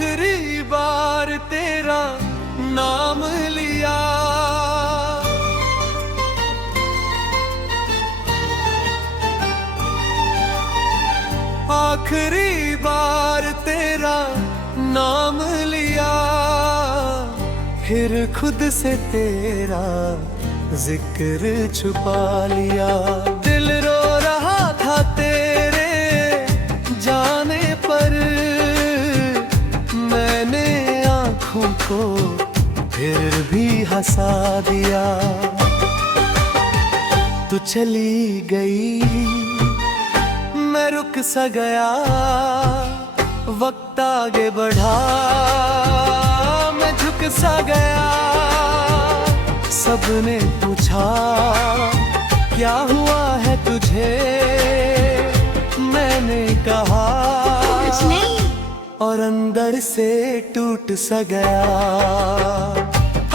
आखिरी बार तेरा नाम लिया, आखिरी बार तेरा नाम लिया, फिर खुद से तेरा जिक्र छुपा लिया। दिल रो रहा था तेरे जाने पर, मैंने आँखों को फिर भी हंसा दिया। तू चली गई, मैं रुक सा गया, वक्त आगे बढ़ा, मैं झुक सा गया। सबने पूछा क्या हुआ है तुझे, मैंने कहा कुछ नहीं, और अंदर से टूट सा गया।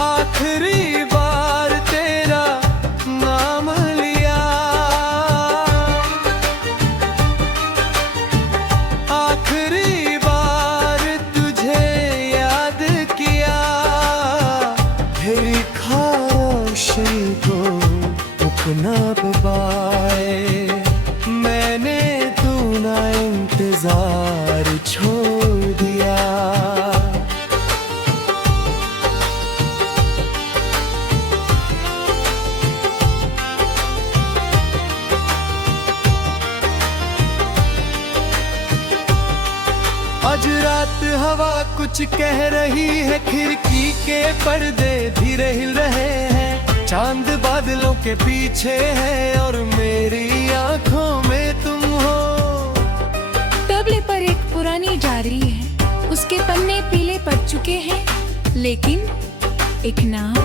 आखिरी बार तेरा नाम लिया, आखिरी बार तुझे याद किया, फिर खामोशी को रुकना पाए, मैंने तू ना इंतजार छोड़ दिया। आज रात हवा कुछ कह रही है, खिड़की के पर्दे धीरे हिल रहे हैं, चांद बादलों के पीछे है और मेरी आंखों में तुम हो। तबले पर एक पुरानी डायरी है, उसके पन्ने पीले पड़ चुके हैं, लेकिन एक नाम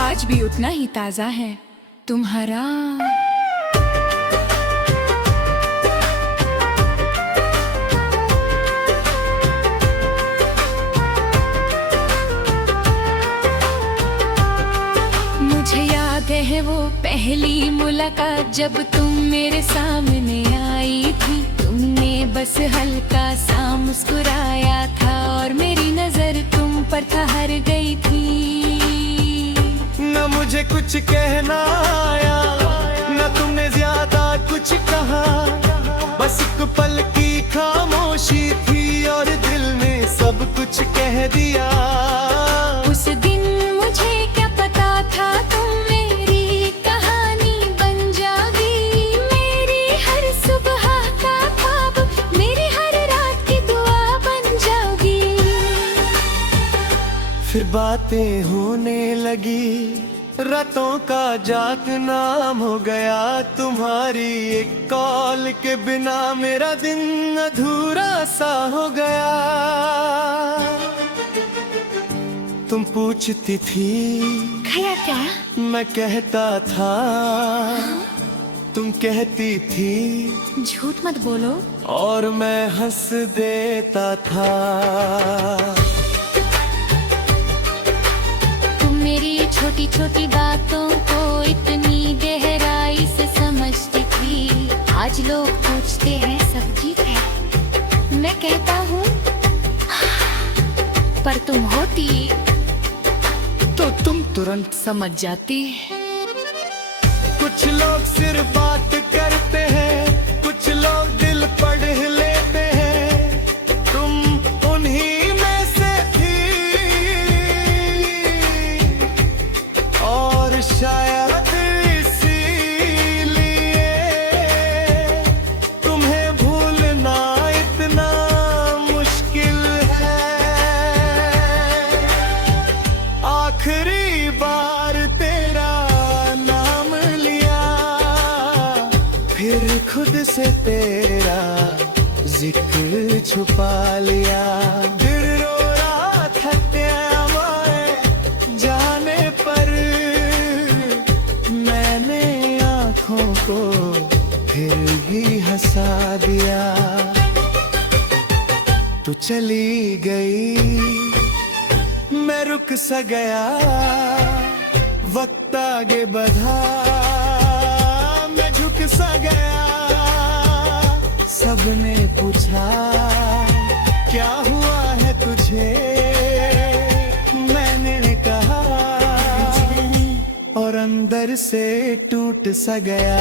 आज भी उतना ही ताजा है, तुम्हारा। मुझे याद है वो पहली मुलाकात जब तुम मेरे सामने आई थी, तुमने बस हल्का सा मुस्कुराया था और मेरी नजर तुम पर ठहर गई थी। न मुझे कुछ कहना आया, न तुमने ज्यादा कुछ कहा, बस एक पल की खामोशी थी और दिल ने सब कुछ कह दिया। उस दिन मुझे क्या पता था तुम मेरी कहानी बन जाओगी, मेरी हर सुबह का ख्वाब, मेरी हर रात की दुआ बन जाओगी। फिर बातें होने लगी, रातों का जागना नाम हो गया, तुम्हारी एक कॉल के बिना मेरा दिन अधूरा सा हो गया। तुम पूछती थी खाया क्या? मैं कहता था, तुम कहती थी झूठ मत बोलो, और मैं हंस देता था। तुम मेरी छोटी छोटी बातों को इतनी गहराई से समझती थी, आज लोग पूछते हैं सब ठीक है, मैं कहता हूँ पर तुम होती तो तुम तुरंत समझ जाती। कुछ लोग सिर्फ बात करते हैं, कुछ लोग दिल पढ़ लेते हैं, तुम उन्हीं में से थी, और शायद इसीलिए तुम्हें भूलना इतना मुश्किल है। आखिरी बार तेरा नाम लिया, फिर खुद से तेरा जिक्र छुपा लिया। दिल रो रहा था तुम्हारे जाने पर, मैंने आँखों को फिर भी हंसा दिया। तू चली गई, मैं रुक सा गया, वक्त आगे बढ़ा, मैं झुक सा गया। सबने पूछा क्या हुआ है तुझे, से टूट सा गया।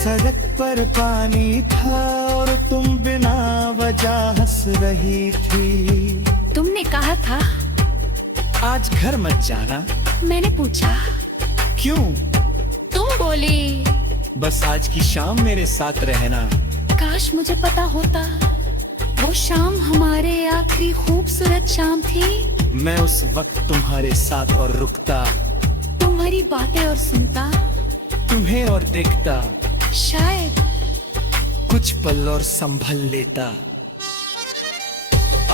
सड़क पर पानी था और तुम बिना वजह हंस रही थी। तुमने कहा था आज घर मत जाना। मैंने पूछा क्यों? तुम बोली बस आज की शाम मेरे साथ रहना। काश मुझे पता होता वो शाम हमारे आखिरी खूबसूरत शाम थी। मैं उस वक्त तुम्हारे साथ और रुकता, तुम्हारी बातें और सुनता, तुम्हें और देखता, शायद कुछ पल और संभल लेता।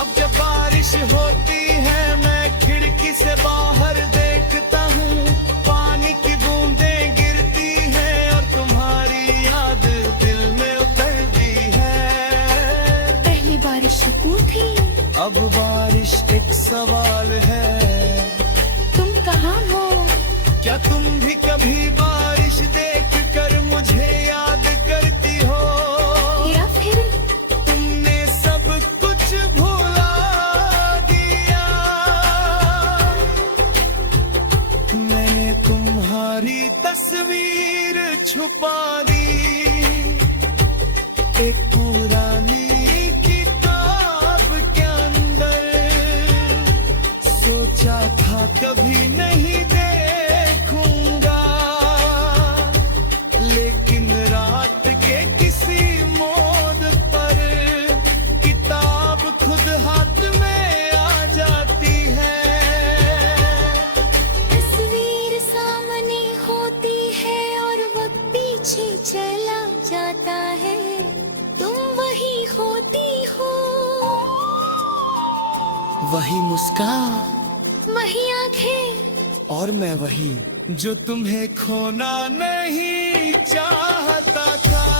अब जब बारिश होती है मैं खिड़की से बाहर देखता हूँ, पानी की बूंदें गिरती हैं और तुम्हारी याद दिल में उतरती है। पहली बारिश सुकून थी, अब बारिश एक सवाल है। तुम कहाँ हो? क्या तुम भी कभी बारिश देख कर मुझे याद करती हो? या फिर तुमने सब कुछ भुला दिया। मैंने तुम्हारी तस्वीर छुपा दी एक पुरानी किताब के अंदर। सोचा था कभी नहीं देखूंगा, लेकिन रात के किसी मोड़ पर किताब खुद हाथ में आ जाती है। तस्वीर सामने होती है और वक्त पीछे चला जाता है। तुम वही होती हो, वही मुस्कान, वही आंखें, और मैं वही जो तुम्हें खोना नहीं चाहता था।